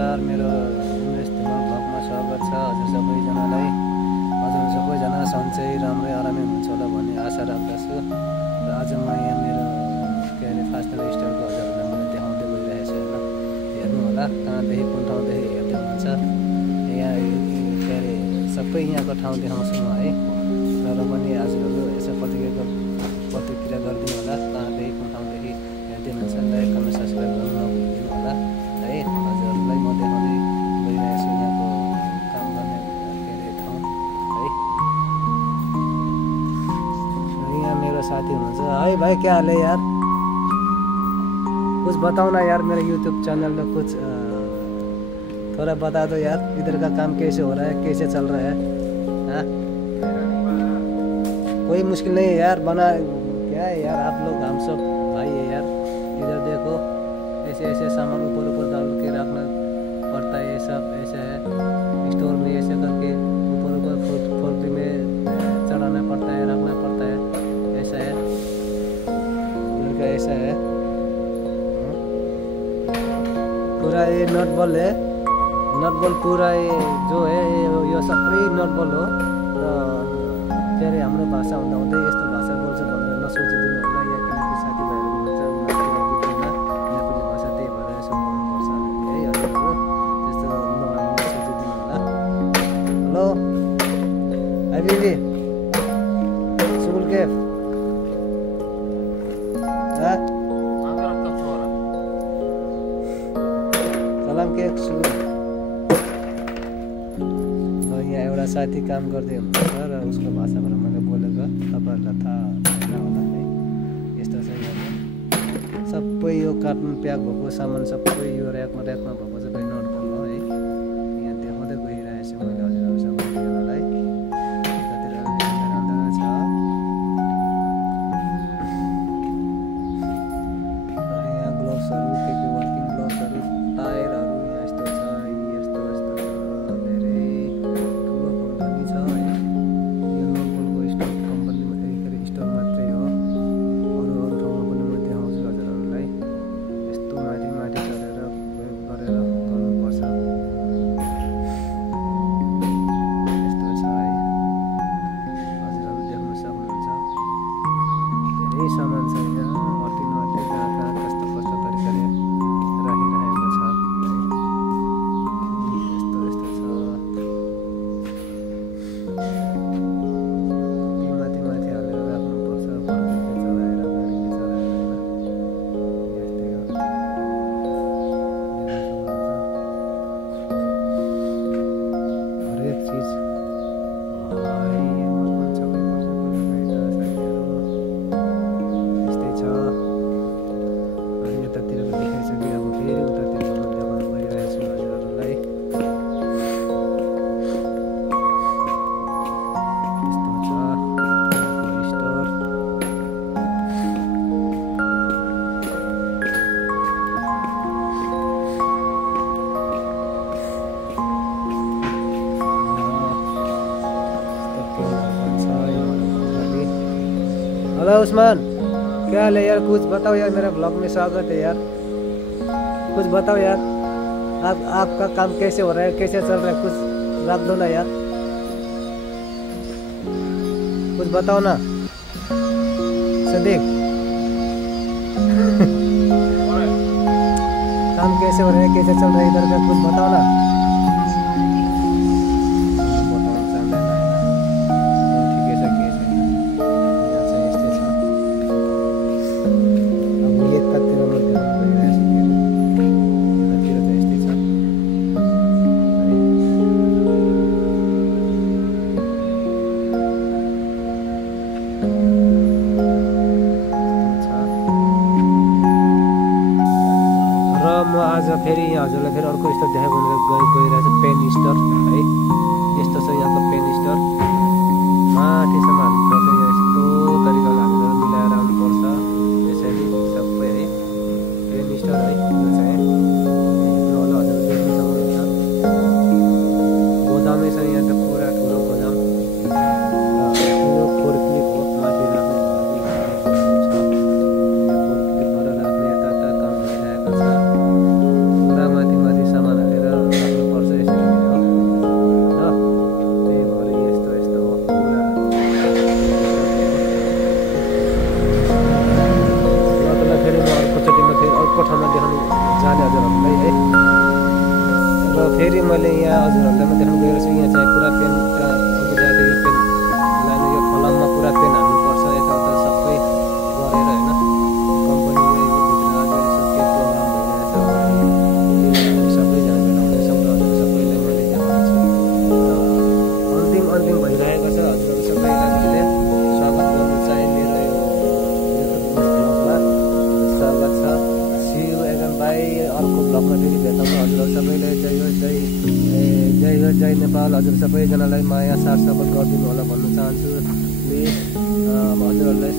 नमस्कार, मेरो भ्लगमा स्वागत छ। हजुर सबैजनालाई, हजुर सबैजना सन्चै राम्रै आरामै हुनुहुन्छ होला भन्ने आशा राख्दछु। र आज म यहाँ मेरो फास्टनर स्टोरको हजुरहरूलाई मैले देखाउँदै गइरहेको छु होइन। हेर्नु होला कहाँदेखि कुन ठाउँदेखि हेर्दै हुनुहुन्छ। यहाँ सबै यहाँको ठाउँ देखाउँछु म है। तर पनि हजुरहरू यसो प्रतिक्रिया गरिदिनु होला, कहाँदेखि कुन ठाउँदेखि हेर्दै हुनुहुन्छ। लाइक कमेन्ट सब्सक्राइब गर्नु नभुलिदिनु होला है। हजुरहरूलाई म देखाउँदै गइरहेको छु यहाँको काम गर्ने ठाउँ है। यहाँ मेरो साथी हुनुहुन्छ है। भाई क्या हाल है यार, कुछ बताओ ना यार, मेरे यूट्यूब चैनल में कुछ थोड़ा बता दो यार, इधर का काम कैसे हो रहा है, कैसे चल रहा है। हाँ कोई मुश्किल नहीं है यार, बना क्या है यार, आप लोग हम सब भाई है यार। इधर देखो ऐसे ऐसे सामान ऊपर ऊपर डाल के रखना पड़ता है, ये सब ऐसे है। स्टोर में ऐसे करके ऊपर ऊपर फोल्ड में चढ़ाना पड़ता है, रखना पड़ता है, ऐसा है। इधर का ऐसा है पूरा। ये नट बल है, नट बल पूरा ये जो है यो सबै नट बल हो। र के अरे हाम्रो भाषा हुँदा हुँदै यस्तो भाषा बोल्छ भनेर नसोचिदिनु होला। यहाँ किनकि साथीभाइहरू हुनुहुन्छ उनीहरू बुझ्दैन नेपाली भाषा, त्यही भएर यसो बोल्नुपर्छ है हजुरहरू। त्यस्तो नसोचिदिनु होला। हेलो हाबिबी सुकुल केफ सलाम केक सुकुल। यहाँ एउटा साथी काम गर्दै हुनुहुन्छ र उसको भाषाबाट मैले बोलेको तपाईँहरूलाई थाहा छैन होला है। यस्तो छ यहाँ सबै यो कार्टुन प्याक भएको सामान सबै यो ऱ्याकमा भएको सबै नट बल हो है। यहाँ देखाउँदै गइरहेको छु मैले हजुरहरू सबैजनालाई। कतिवटा राम्रो छ। यहाँ ग्लोभ्सहरू के वर्किङ ग्लोभ्सहरू, टायरहरू यहाँ यस्तो छ, यस्तो यस्तो छ। धेरै ठुलो कम्पनी छ है। यो लोकलको स्टोर कम्पनीमा स्टोर मात्रै हो, अरू अरू ठाउँमा पनि म देखाउँछु हजुरहरूलाई। यस्तो माथि माथि चढेर गरेर गर्नुपर्छ, यस्तो छ है। हजुरहरू देख्न सक्नुहुन्छ धेरै सामान छ यहाँ। अति नअति कहाँ कहाँ कस्तो कस्तो तरिकाले राखिरहेको छ है। यस्तो यस्तो छ। माथि माथि हालेर राख्नुपर्छ, फर्किँदै चलाएर गाडीले चलाएर होइन। यस्तै हो हरेक चिज यस्तै छ। अनि यतातिर देखाइसकेँ, अब फेरि उतातिर देखाउन गइरहेको छु हजुरहरूलाई। यस्तो छ स्टोर। हेलो उस्मान, क्या हाल है यार, कुछ बताओ यार, मेरा ब्लॉग में स्वागत है यार। कुछ बताओ यार, आपका काम कैसे हो रहा है, कैसे चल रहा है, कुछ रख दो ना यार, कुछ बताओ ना सदीक। काम कैसे हो रहा है, कैसे चल रहा है इधर का, कुछ बताओ ना। म आज फेरि हजुरलाई फेरि अर्को स्टोर देखाइ गइरहेको छ, पेन स्टोर है। यस्तो छ यहाँको पेन स्टोर। माथिसम्म हाल्नुपर्छ, यस्तो तरिकाले हालेर मिलाएर आउनुपर्छ यसरी सबै है। पेन स्टोर है यो चाहिँ हजुर देख्न सक्नुहुन्छ। गोदामै छ यहाँ त, पुरा ठुलो गोदाम। यो फोर्कलिफ्ट हो, माथि राख्ने फोर्कलिफ्टबाट राख्ने यता काम भइरहेको छ। पुरा माथि माथि सामान हालेर फेरि मैले यहाँ हजुरहरूलाई म देखाउन गएको छु। यहाँ चाहिँ पुरा पेन यो पेन लाने यो कलममा पुरा पेन हाल्नुपर्छ यताउता सबै गरेर होइन। कम्पनी यो भित्र अझै यसो के प्रोग्राम भइरहेछ सबैजना भेटाउनेछौँ र हजुर सबैलाई मैले देखाउँछु। अन्तिम भइरहेको छ। हजुरहरू सबैलाई मैले स्वागत गर्न चाहे मेरो यो युट्युब ब्लगमा स्वागत छ। See you again bye. अर्को ब्लगमा फेरि भेटौँ। हजुरहरू सबैलाई जय नेपाल। हजुर सबैजनालाई माया साथ सपोर्ट गरिदिनु होला भन्न चाहन्छु। प्लिज हजुरहरूलाई